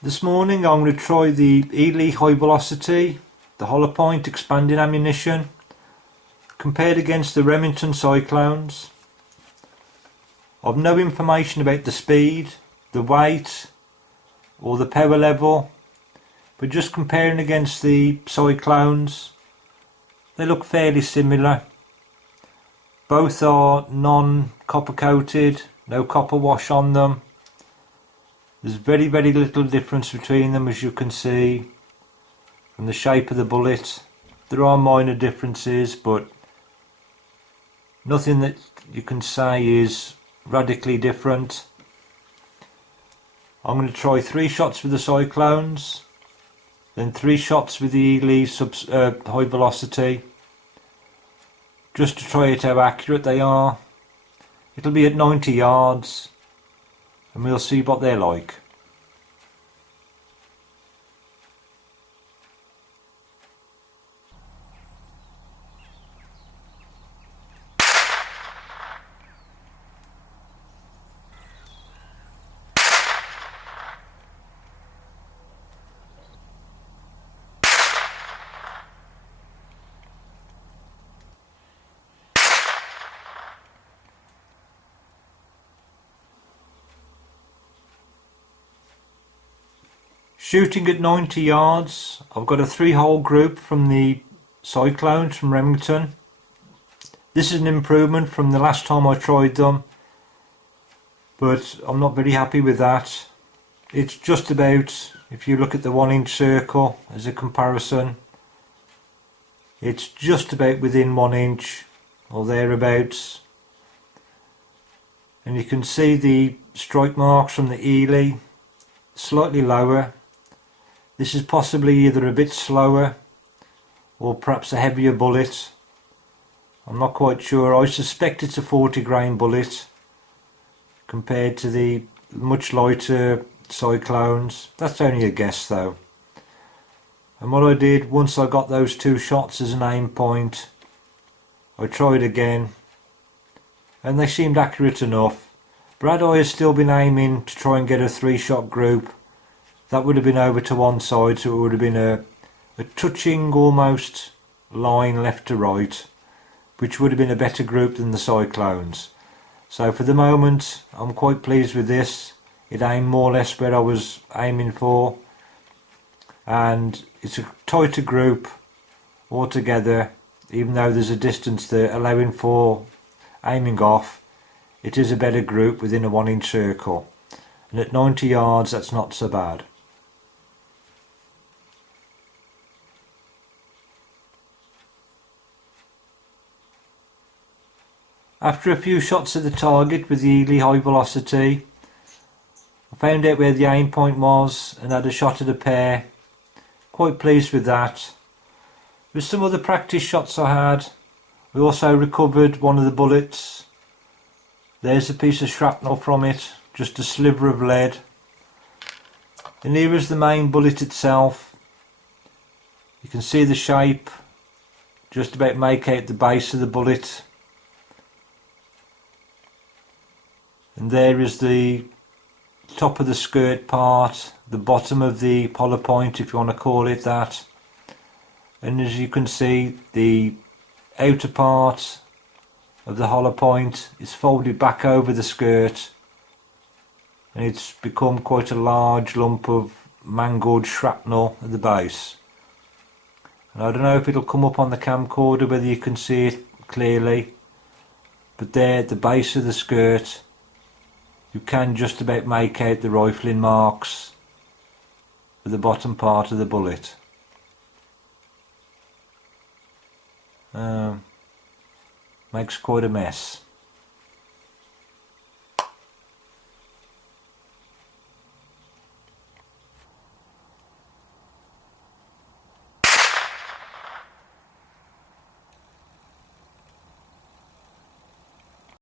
This morning I'm going to try the ELEY high velocity, the hollow point expanding ammunition, compared against the Remington Cyclones. I've no information about the speed, the weight or the power level, but just comparing against the Cyclones, they look fairly similar. Both are non-copper coated, no copper wash on them. There's very little difference between them, as you can see from the shape of the bullet. There are minor differences, but nothing that you can say is radically different. I'm going to try 3 shots with the Cyclones, then 3 shots with the ELEY high velocity, just to try it how accurate they are. It'll be at 90 yards. And we'll see what they're like. Shooting at 90 yards, I've got a 3-hole group from the Cyclones from Remington. This is an improvement from the last time I tried them, but I'm not very happy with that. It's just about, if you look at the 1-inch circle as a comparison, it's just about within 1 inch or thereabouts. And you can see the strike marks from the ELEY slightly lower. This is possibly either a bit slower or perhaps a heavier bullet. I'm not quite sure. I suspect it's a 40 grain bullet compared to the much lighter Cyclones. That's only a guess though. And what I did, once I got those 2 shots as an aim point, I tried again and they seemed accurate enough. But had I still been aiming to try and get a 3-shot group, that would have been over to one side, so it would have been a touching almost line left to right, which would have been a better group than the Cyclones. So for the moment I'm quite pleased with this. It aimed more or less where I was aiming for, and it's a tighter group altogether. Even though there's a distance there allowing for aiming off, it is a better group within a 1-inch circle, and at 90 yards that's not so bad. After a few shots at the target with the ELEY high velocity, I found out where the aim point was and had a shot at a pair. Quite pleased with that. With some other practice shots I had, we also recovered one of the bullets. There's a piece of shrapnel from it, just a sliver of lead. And here is the main bullet itself. You can see the shape, just about make out the base of the bullet. And there is the top of the skirt part, the bottom of the hollow point, if you want to call it that. And as you can see, the outer part of the hollow point is folded back over the skirt, and it's become quite a large lump of mangled shrapnel at the base. And I don't know if it'll come up on the camcorder whether you can see it clearly, but there at the base of the skirt you can just about make out the rifling marks for the bottom part of the bullet. Makes quite a mess.